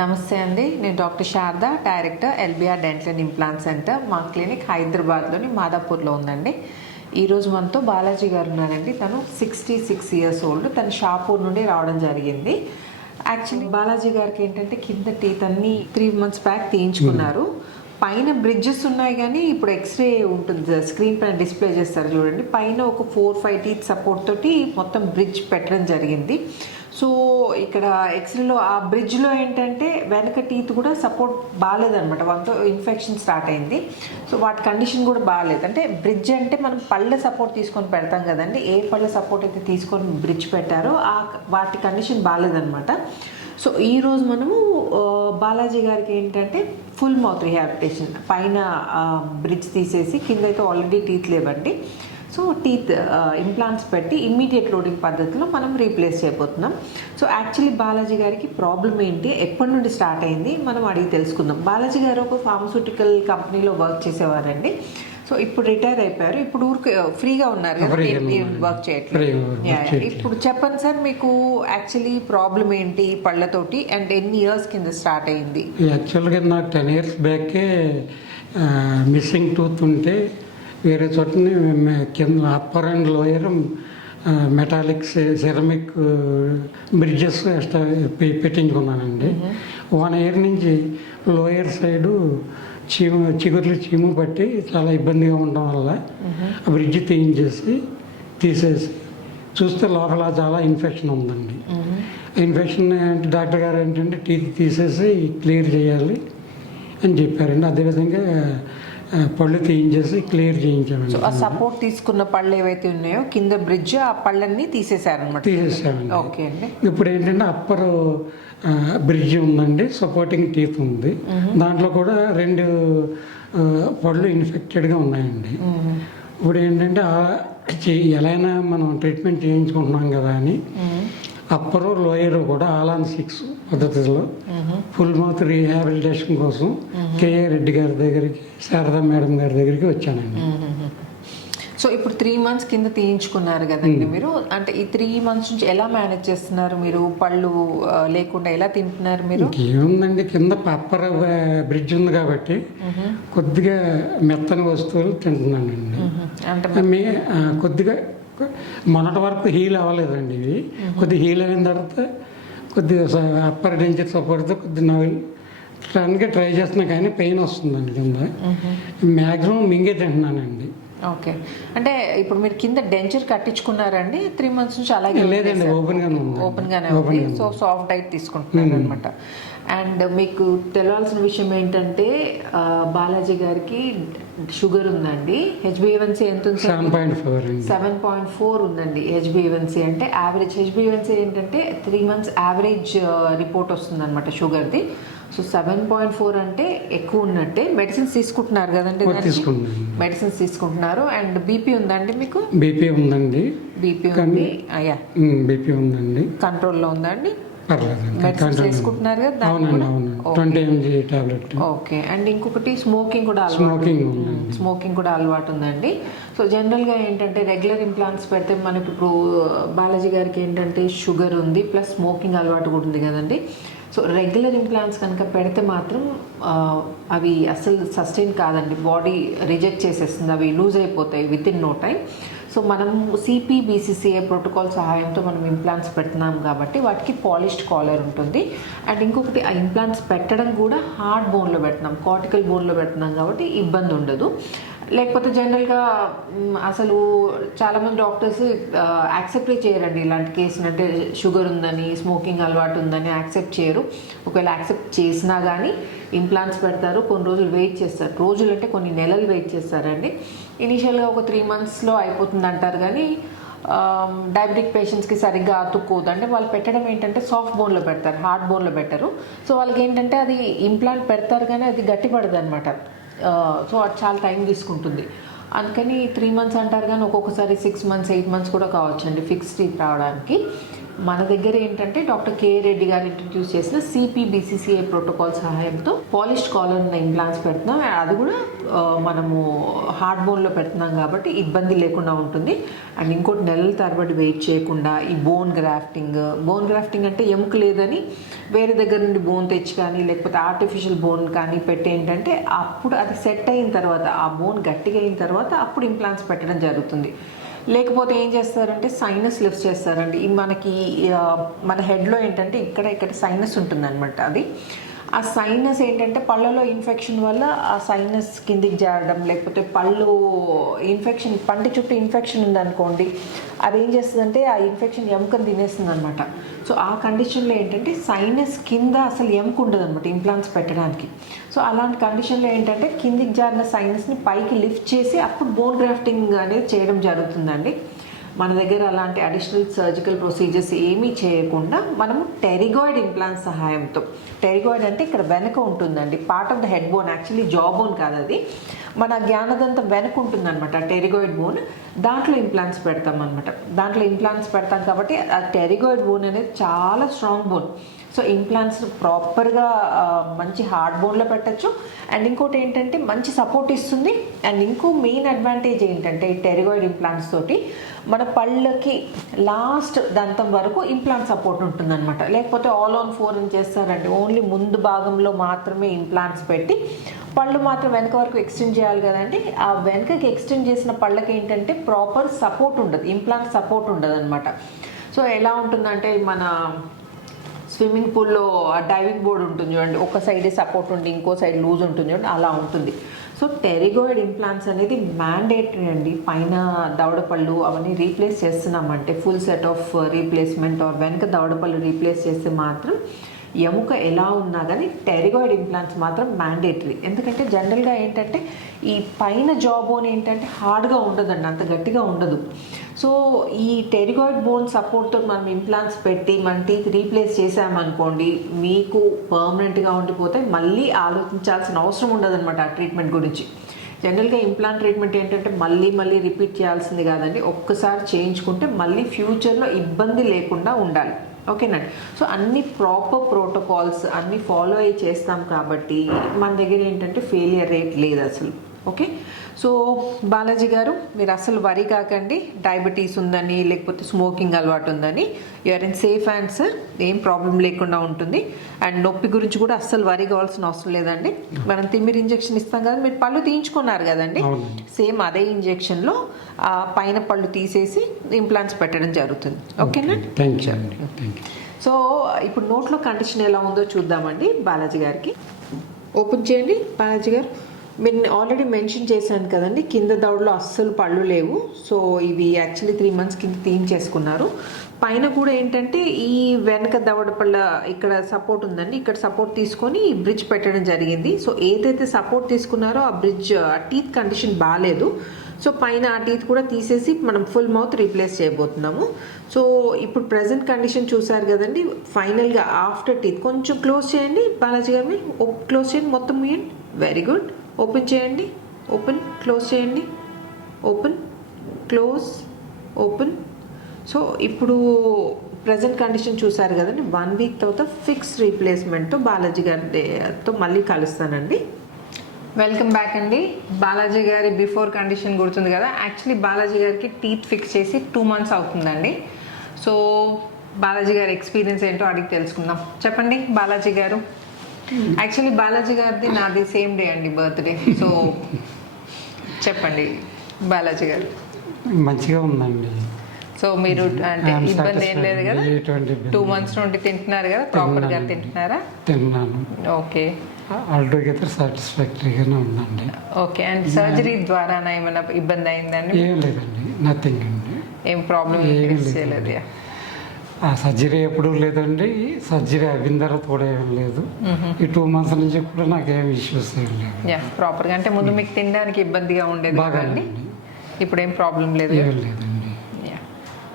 నమస్తే అండి, నేను doctor Sharada, director LBR dental and implant centre. మా క్లినిక్ హైదరాబాద్లోని మాదాపూర్లో ఉందండి. ఈరోజు మనతో బాలాజీ గారు ఉన్నారండి. తను 66 years ఓల్డ్. తను షాపూర్ నుండి రావడం జరిగింది. యాక్చువల్లీ బాలాజీ గారికి ఏంటంటే కింద టీత్ అన్ని 3 months బ్యాక్ తీయించుకున్నారు. పైన బ్రిడ్జెస్ ఉన్నాయి కానీ ఇప్పుడు ఎక్స్రే ఉంటుంది, స్క్రీన్ పైన డిస్ప్లే చేస్తారు చూడండి. పైన ఒక 4-5 టీత్ సపోర్ట్ తోటి మొత్తం బ్రిడ్జ్ పెట్టడం జరిగింది. సో ఇక్కడ ఎక్స్రేలో ఆ బ్రిడ్జ్లో ఏంటంటే వెనక టీత్ కూడా సపోర్ట్ బాగాలేదనమాట, వాళ్ళతో ఇన్ఫెక్షన్ స్టార్ట్ అయింది. సో వాటి కండిషన్ కూడా బాగాలేదు. అంటే బ్రిడ్జ్ అంటే మనం పళ్ళ సపోర్ట్ తీసుకొని పెడతాం కదండి, ఏ పళ్ళ సపోర్ట్ అయితే తీసుకొని బ్రిడ్జ్ పెట్టారో వాటి కండిషన్ బాగాలేదనమాట. సో ఈరోజు మనము బాలాజీ గారికి ఏంటంటే ఫుల్ మౌత్ రిహాబిలిటేషన్, పైన బ్రిడ్జ్ తీసేసి కింద అయితే ఆల్రెడీ టీత్ లేవండి. సో టీత్ ఇంప్లాంట్స్ పెట్టి ఇమ్మీడియట్ లోడింగ్ పద్ధతిలో మనం రీప్లేస్ చేయబోతున్నాం. సో యాక్చువల్లీ బాలాజీ గారికి ప్రాబ్లం ఏంటి, ఎప్పటి నుండి స్టార్ట్ అయింది మనం అడిగి తెలుసుకుందాం. బాలాజీ గారు ఒక ఫార్మస్యూటికల్ కంపెనీలో వర్క్ చేసేవారండి. సో ఇప్పుడు రిటైర్ అయిపోయారు. ఇప్పుడు ఊరికి ఫ్రీగా ఉన్నారు కదా, వర్క్ చేయట్లేదు. ఇప్పుడు చెప్పండి సార్, మీకు యాక్చువల్లీ ప్రాబ్లం ఏంటి పళ్ళతోటి అండ్ ఎన్ని ఇయర్స్ కింద స్టార్ట్ అయింది? యాక్చువల్గా నాకు 10 years బ్యాకే మిస్సింగ్ టూత్ ఉంటే వేరే చోటని కింద upper and lower metallic ceramic bridges extra పెట్టించుకున్నానండి. 1 year నుంచి లోయర్ సైడు చిగుర్లు పట్టి చాలా ఇబ్బందిగా ఉండడం వల్ల ఆ బ్రిడ్జ్ తీసేసి చూస్తే లోపల చాలా ఇన్ఫెక్షన్ ఉందండి. ఇన్ఫెక్షన్ అంటే డాక్టర్ గారు ఏంటంటే టీత్ తీసేసి క్లియర్ చేయాలి అని చెప్పారండి. అదేవిధంగా పళ్ళు తీయించేసి క్లియర్ చేయించామండి. సపోర్ట్ తీసుకున్న పళ్ళు ఏవైతే ఉన్నాయో కింద బ్రిడ్జ్, ఆ పళ్ళన్నీ తీసేసారనమాట. తీసేసామండి. ఓకే అండి. ఇప్పుడు ఏంటంటే అప్పర్ బ్రిడ్జ్ ఉందండి, సపోర్టింగ్ టీత్ ఉంది. దాంట్లో కూడా 2 పళ్ళు ఇన్ఫెక్టెడ్గా ఉన్నాయండి. ఇప్పుడు ఏంటంటే ఎలా అయినా మనం ట్రీట్మెంట్ చేయించుకుంటున్నాం కదా అని అప్పరు లోయర్ కూడా ఆల్-on 6 పద్ధతిలో ఫుల్ మౌత్ రీహాబిలిటేషన్ కోసం కేఏ రెడ్డి గారి దగ్గరికి, శారదా మేడం గారి దగ్గరికి వచ్చానండి. సో ఇప్పుడు 3 months కింద తీయించుకున్నారు కదండి మీరు. అంటే ఈ 3 months నుంచి ఎలా మేనేజ్ చేస్తున్నారు మీరు? పళ్ళు లేకుండా ఎలా తింటున్నారు మీరు? ఏముందండి, కింద అప్పర్ బ్రిడ్జ్ ఉంది కాబట్టి కొద్దిగా మెత్తని వస్తువులు తింటున్నానండి. అంటే కొద్దిగా మొన్నటి వరకు హీల్ అవ్వలేదండి. ఇవి కొద్దిగా హీల్ అయిన తర్వాత కొద్దిగా అప్పర్ డెంచర్ సపోర్ట్తో కొద్దిగా నవ్వులు ట్రై చేస్తున్నా కానీ పెయిన్ వస్తుందండి. కింద మ్యాక్సిమం మింగే తింటున్నానండి. ఓకే. అంటే ఇప్పుడు మీరు కింద డెంచర్ కట్టించుకున్నారండి 3 months నుంచి? అలాగే లేదండి, ఓపెన్గానే ఉంది. సో సాఫ్ట్ డైట్ తీసుకుంటున్నారు అనమాట. అండ్ మీకు తెలియాల్సిన విషయం ఏంటంటే బాలాజీ గారికి షుగర్ ఉందండి. HbA1c ఎంత ఉంది? 7.4 ఉందండి HbA1c. అంటే యావరేజ్ HbA1c ఏంటంటే 3 months యావరేజ్ రిపోర్ట్ వస్తుంది అనమాట షుగర్ది. సో 7.4 అంటే ఎక్కువ ఉన్నట్టే. మెడిసిన్స్ తీసుకుంటున్నారు కదండి? మెడిసిన్స్ తీసుకుంటున్నారు. అండ్ బీపీ ఉందండి మీకు? బీపీ ఉందండి. బీపీ ఉంది. బీపీ ఉందండి. కంట్రోల్లో ఉందండి? పర్లేదు, తీసుకుంటున్నారు కదా? 20 mg టాబ్లెట్. ఓకే. అండ్ ఇంకొకటి స్మోకింగ్ కూడా అలవాటు ఉందండి. సో జనరల్గా ఏంటంటే రెగ్యులర్ ఇంప్లాంట్స్ పెడితే మనకి ఇప్పుడు బాలాజీ గారికి ఏంటంటే షుగర్ ఉంది ప్లస్ స్మోకింగ్ అలవాటు కూడా ఉంది కదండి. సో రెగ్యులర్ ఇంప్లాంట్స్ కనుక పెడితే మాత్రం అవి అసలు సస్టైన్ కాదండి, బాడీ రిజెక్ట్ చేసేస్తుంది, అవి లూజ్ అయిపోతాయి within no time. So మనం CPBCCA ప్రోటోకాల్ సహాయంతో మనం ఇంప్లాంట్స్ పెడుతున్నాం కాబట్టి వాటికి పాలిష్డ్ కాలర్ ఉంటుంది. అండ్ ఇంకొకటి ఆ ఇంప్లాంట్స్ పెట్టడం కూడా హార్డ్ బోన్లో పెడుతున్నాం, కార్టికల్ బోన్లో పెడుతున్నాం కాబట్టి ఇబ్బంది ఉండదు. లేకపోతే జనరల్గా అసలు చాలామంది డాక్టర్స్ యాక్సెప్టే చేయరండి ఇలాంటి కేసుని. అంటే షుగర్ ఉందని, స్మోకింగ్ అలవాటు ఉందని యాక్సెప్ట్ చేయరు. ఒకవేళ యాక్సెప్ట్ చేసినా కానీ ఇంప్లాంట్స్ పెడతారు, కొన్ని రోజులు వెయిట్ చేస్తారు. రోజులు అంటే కొన్ని నెలలు వెయిట్ చేస్తారండి. ఇనీషియల్గా ఒక 3 monthsలో అయిపోతుంది అంటారు కానీ డయాబెటిక్ పేషెంట్స్కి సరిగ్గా అతుక్కోదు. అంటే వాళ్ళు పెట్టడం ఏంటంటే సాఫ్ట్ బోన్లో పెడతారు, హార్డ్ బోన్లో పెట్టరు. సో వాళ్ళకి ఏంటంటే అది ఇంప్లాంట్ పెడతారు కానీ అది గట్టిపడదు అనమాట. సో అది చాలా టైం తీసుకుంటుంది. అందుకని 3 months అంటారు కానీ ఒక్కొక్కసారి 6 months 8 months కూడా కావచ్చు అండి ఫిక్స్ టీత్ రావడానికి. మన దగ్గర ఏంటంటే డాక్టర్ కే రెడ్డి గారు ఇంట్రడ్యూస్ చేసిన సిపిబిసిసిఐ ప్రోటోకాల్ సహాయంతో పాలిష్డ్ కాలర్ ఉన్న ఇంప్లాంట్స్ పెడుతున్నాం. అది కూడా మనము హార్డ్ బోన్లో పెడుతున్నాం కాబట్టి ఇబ్బంది లేకుండా ఉంటుంది. అండ్ ఇంకోటి నెలల తరబడి వెయిట్ చేయకుండా ఈ బోన్ గ్రాఫ్టింగ్ అంటే ఎముక లేదని వేరే దగ్గర నుండి బోన్ తెచ్చి కానీ లేకపోతే ఆర్టిఫిషియల్ బోన్ కానీ పెట్టి ఏంటంటే అప్పుడు అది సెట్ అయిన తర్వాత ఆ బోన్ గట్టిగా అయిన తర్వాత అప్పుడు ఇంప్లాంట్స్ పెట్టడం జరుగుతుంది. లేకపోతే ఏం చేస్తారంటే సైనస్ లిఫ్ట్ చేస్తారండి. మనకి మన హెడ్లో ఏంటంటే ఇక్కడ సైనస్ ఉంటుందన్నమాట. అది ఆ సైనస్ ఏంటంటే పళ్ళలో ఇన్ఫెక్షన్ వల్ల ఆ సైనస్ కిందికి జారడం, లేకపోతే పళ్ళు ఇన్ఫెక్షన్, పంటి చుట్టూ ఇన్ఫెక్షన్ ఉందనుకోండి, అదేం చేస్తుందంటే ఆ ఇన్ఫెక్షన్ ఎముకను తినేస్తుంది అనమాట. సో ఆ కండిషన్లో ఏంటంటే సైనస్ కింద అసలు ఎముక ఉండదు అనమాట ఇంప్లాంట్స్ పెట్టడానికి. సో అలాంటి కండిషన్లో ఏంటంటే కిందికి జారిన సైనస్ని పైకి లిఫ్ట్ చేసి అప్పుడు బోన్ గ్రాఫ్టింగ్ అనేది చేయడం జరుగుతుందండి. మన దగ్గర అలాంటి అడిషనల్ సర్జికల్ ప్రొసీజర్స్ ఏమీ చేయకుండా మనము టెరిగాయిడ్ ఇంప్లాంట్ సహాయంతో, టెరిగాయిడ్ అంటే ఇక్కడ వెనక ఉంటుందండి, part of the head bone, actually జా బోన్ కాదు అది, మన జ్ఞానదంతం వెనక ఉంటుందన్నమాట టెరిగాయిడ్ బోన్. దాంట్లో ఇంప్లాంట్స్ పెడతాం అనమాట. దాంట్లో ఇంప్లాంట్స్ పెడతాం కాబట్టి ఆ టెరిగాయిడ్ బోన్ అనేది చాలా స్ట్రాంగ్ బోన్. సో ఇంప్లాంట్స్ ప్రాపర్గా మంచి హార్డ్ బోన్లో పెట్టచ్చు. అండ్ ఇంకోటి ఏంటంటే మంచి సపోర్ట్ ఇస్తుంది. అండ్ ఇంకో మెయిన్ అడ్వాంటేజ్ ఏంటంటే ఈ టెరిగాయిడ్ ఇంప్లాంట్స్ తోటి మన పళ్ళకి లాస్ట్ దంతం వరకు ఇంప్లాంట్ సపోర్ట్ ఉంటుందన్నమాట. లేకపోతే ఆల్ ఆన్ 4 అని చేస్తారండి, ఓన్లీ ముందు భాగంలో మాత్రమే ఇంప్లాంట్స్ పెట్టి పళ్ళు మాత్రం వెనక వరకు ఎక్స్టెండ్ చేయాలి కదండి. ఆ వెనకకి ఎక్స్టెండ్ చేసిన పళ్ళకి ఏంటంటే ప్రాపర్ సపోర్ట్ ఉండదు, ఇంప్లాంట్ సపోర్ట్ ఉండదు అనమాట. సో ఎలా ఉంటుందంటే మన స్విమ్మింగ్ పూల్లో డైవింగ్ బోర్డ్ ఉంటుంది చూడండి, ఒక సైడే సపోర్ట్ ఉండి ఇంకో సైడ్ లూజ్ ఉంటుంది చూడండి, అలా ఉంటుంది. సో టెరిగాయిడ్ ఇంప్లాంట్స్ అనేది మ్యాండేటరీ అండి. పైన దవడపళ్ళు అవన్నీ రీప్లేస్ చేస్తున్నామంటే full set of replacement or వెనక దవడపళ్ళు రీప్లేస్ చేస్తే మాత్రం ఎముక ఎలా ఉన్నా కానీ టెరిగాయిడ్ ఇంప్లాంట్స్ మాత్రం మ్యాండేటరీ. ఎందుకంటే జనరల్గా ఏంటంటే ఈ పైన జా బోన్ ఏంటంటే హార్డ్గా ఉండదండి, అంత గట్టిగా ఉండదు. సో ఈ టెరిగాయిడ్ బోన్ సపోర్ట్తో మనం ఇంప్లాంట్స్ పెట్టి మన టీత్ రీప్లేస్ చేసామనుకోండి, మీకు పర్మనెంట్గా ఉండిపోతే మళ్ళీ ఆలోచించాల్సిన అవసరం ఉండదు అనమాట ఆ ట్రీట్మెంట్ గురించి. జనరల్గా ఇంప్లాంట్ ట్రీట్మెంట్ ఏంటంటే మళ్ళీ రిపీట్ చేయాల్సింది కాదండి, ఒక్కసారి చేయించుకుంటే మళ్ళీ ఫ్యూచర్లో ఇబ్బంది లేకుండా ఉండాలి. ఓకేనండి. సో అన్ని ప్రాపర్ ప్రోటోకాల్స్ అన్నీ ఫాలో అయ్యి చేస్తాం కాబట్టి మన దగ్గర ఏంటంటే ఫెయిలియర్ రేట్ లేదు అసలు. ఓకే. సో బాలాజీ గారు మీరు అసలు వరి కాకండి, డయాబెటీస్ ఉందని లేకపోతే స్మోకింగ్ అలవాటు ఉందని, యూఆర్ ఇన్ సేఫ్ ఆన్సర్, ఏం ప్రాబ్లం లేకుండా ఉంటుంది. అండ్ నొప్పి గురించి కూడా అస్సలు వరి కావాల్సిన అవసరం లేదండి. మనం తిమ్మిరి ఇంజెక్షన్ ఇస్తాం కదా, మీరు పళ్ళు తీయించుకున్నారు కదండి, సేమ్ అదే ఇంజెక్షన్లో పైన పళ్ళు తీసేసి ఇంప్లాంట్స్ పెట్టడం జరుగుతుంది. ఓకేనా? సో ఇప్పుడు నోట్లో కండిషన్ ఎలా ఉందో చూద్దామండి బాలాజీ గారికి. ఓపెన్ చేయండి బాలాజీ గారు. మీరు ఆల్రెడీ మెన్షన్ చేశాను కదండి, కింద దవడలో అస్సలు పళ్ళు లేవు. సో ఇవి యాక్చువల్లీ 3 months కింద తీయించేసుకున్నారు. పైన కూడా ఏంటంటే ఈ వెనక దవడ పళ్ళ ఇక్కడ సపోర్ట్ ఉందండి, ఇక్కడ సపోర్ట్ తీసుకొని ఈ బ్రిడ్జ్ పెట్టడం జరిగింది. సో ఏదైతే సపోర్ట్ తీసుకున్నారో ఆ బ్రిడ్జ్ టీత్ కండిషన్ బాగాలేదు. సో పైన ఆ టీత్ కూడా తీసేసి మనం ఫుల్ మౌత్ రీప్లేస్ చేయబోతున్నాము. సో ఇప్పుడు ప్రజెంట్ కండిషన్ చూసారు కదండి. ఫైనల్గా ఆఫ్టర్ టీత్ కొంచెం క్లోజ్ చేయండి బాలాజీ గారిని, క్లోజ్ చేయండి, మొత్తం మీయండి. Very good. ఓపెన్ చేయండి, ఓపెన్, క్లోజ్ చేయండి, ఓపెన్, క్లోజ్, ఓపెన్. సో ఇప్పుడు ప్రజెంట్ కండిషన్ చూసారు కదండి. 1 week తర్వాత ఫిక్స్ రీప్లేస్మెంట్తో బాలాజీ గారితో మళ్ళీ కలుస్తానండి. వెల్కమ్ బ్యాక్ అండి. బాలాజీ గారి బిఫోర్ కండిషన్ గుర్తుంది కదా, యాక్చువల్లీ బాలాజీ గారికి టీత్ ఫిక్స్ చేసి 2 months అవుతుందండి. సో బాలాజీ గారి ఎక్స్పీరియన్స్ ఏంటో అడిగి తెలుసుకుందాం. చెప్పండి బాలాజీ గారు. యాక్చువల్లీ బాలాజీ గారిది నాది సేమ్ డే అండి, బర్త్డే. సో చెప్పండి బాలాజీ గారు. మంచిగా ఉందండి. సో మీరు అంటే ఇబ్బంది ఏం లేదు కదా, 2 months నుండి తింటున్నారు కదా, ప్రాపర్గా తింటున్నారా? తిన్నాను. ఓకే. ఆల్టుగెదర్ సాటిస్ఫాక్టరీగానే ఉందండి. ఓకే. అండ్ సర్జరీ ద్వారా ఏమైనా ఇబ్బంది అయిందండి? ఏం లేదండి, నథింగ్ అండి, ఏం ప్రాబ్లం చేయలేదు. ఆ సర్జరీ ఎప్పుడూ లేదండి, సర్జరీ అయిన తర్వాత కూడా ఏం లేదు. ఈ 2 months నుంచి కూడా నాకు ఏం ఇష్యూస్ ఏం లేదు. ప్రాపర్గా అంటే ముందు మీకు తినడానికి ఇబ్బందిగా ఉండేది కదండి, ఇప్పుడు ఏం ప్రాబ్లం లేదు. ఏం లేదండి.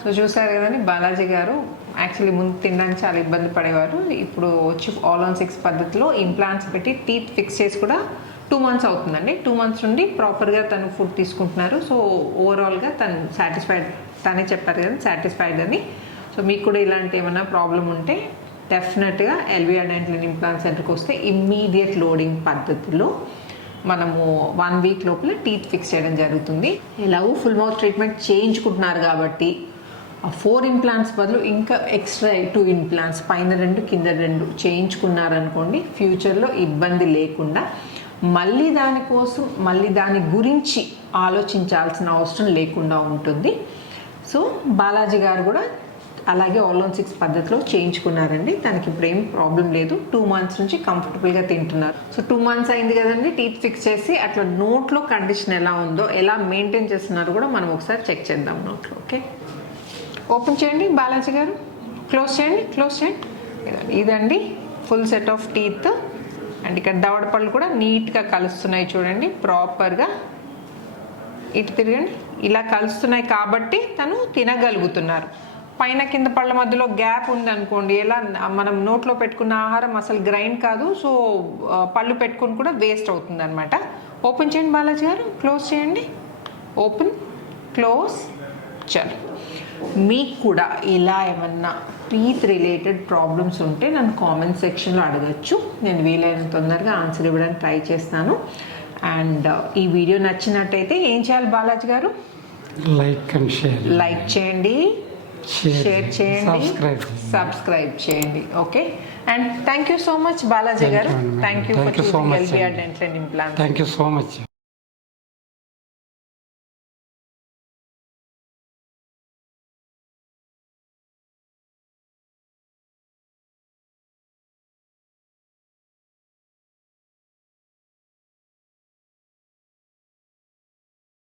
సో చూసారు కదండి బాలాజీ గారు, యాక్చువల్లీ ముందు తినడానికి చాలా ఇబ్బంది పడేవారు. ఇప్పుడు వచ్చి ఆల్ ఆన్ 6 పద్ధతిలో ఇంప్లాంట్స్ పెట్టి టీత్ ఫిక్స్ చేసి కూడా 2 months అవుతుందండి. 2 months నుండి ప్రాపర్గా తను ఫుడ్ తీసుకుంటున్నారు. సో ఓవరాల్గా తను సాటిస్ఫైడ్, తనే చెప్పారు కదా సాటిస్ఫైడ్ అని. సో మీకు కూడా ఇలాంటి ఏమైనా ప్రాబ్లం ఉంటే డెఫినెట్గా ఎల్బిఆర్ డెంటల్ ఇంప్లాంట్ సెంటర్కి వస్తే ఇమ్మీడియట్ లోడింగ్ పద్ధతిలో మనము 1 వీక్ లోపల టీత్ ఫిక్స్ చేయడం జరుగుతుంది. ఎలాగో ఫుల్ మౌత్ ట్రీట్మెంట్ చేయించుకుంటున్నారు కాబట్టి ఆ 4 ఇంప్లాంట్స్ బదులు ఇంకా ఎక్స్ట్రా 2 ఇంప్లాంట్స్ పైన 2 కింద 2 చేయించుకున్నారనుకోండి, ఫ్యూచర్లో ఇబ్బంది లేకుండా మళ్ళీ దానికోసం మళ్ళీ దాని గురించి ఆలోచించాల్సిన అవసరం లేకుండా ఉంటుంది. సో బాలాజీ గారు కూడా అలాగే ఆల్ ఆన్ 6 పద్ధతిలో చేయించుకున్నారండి. తనకి ఇప్పుడు ఏం ప్రాబ్లం లేదు. 2 మంత్స్ నుంచి కంఫర్టబుల్గా తింటున్నారు. సో 2 మంత్స్ అయింది కదండి టీత్ ఫిక్స్ చేసి. అట్లా నోట్లో కండిషన్ ఎలా ఉందో, ఎలా మెయింటైన్ చేస్తున్నారు కూడా మనం ఒకసారి చెక్ చేద్దాం నోట్లో. ఓకే, ఓపెన్ చేయండి బాలాజీ గారు, క్లోజ్ చేయండి. ఇదండి full set of teeth. And ఇక్కడ దవడ పళ్ళు కూడా నీట్గా కలుస్తున్నాయి చూడండి, ప్రాపర్గా. ఇటు తిరగండి. ఇలా కలుస్తున్నాయి కాబట్టి తను తినగలుగుతున్నారు. పైన కింద పళ్ళ మధ్యలో గ్యాప్ ఉందనుకోండి, ఎలా మనం నోట్లో పెట్టుకున్న ఆహారం అసలు గ్రైండ్ కాదు. సో పళ్ళు పెట్టుకుని కూడా వేస్ట్ అవుతుంది అనమాట. ఓపెన్ చేయండి బాలాజీ గారు, క్లోజ్ చేయండి. Open, close. చలో, మీకు కూడా ఇలా ఏమన్నా టీత్ రిలేటెడ్ ప్రాబ్లమ్స్ ఉంటే నన్ను కామెంట్ సెక్షన్లో అడగచ్చు. నేను వీలైనంత తొందరగా ఆన్సర్ ఇవ్వడానికి ట్రై చేస్తాను. అండ్ ఈ వీడియో నచ్చినట్టయితే ఏం చేయాలి బాలాజీ గారు? లైక్ చేయండి, షేర్ చేయండి, సబ్స్క్రైబ్ చేయండి. Okay, and thank you so much Balaji గారు. Thank you for LBR dental implant. Thank you so much.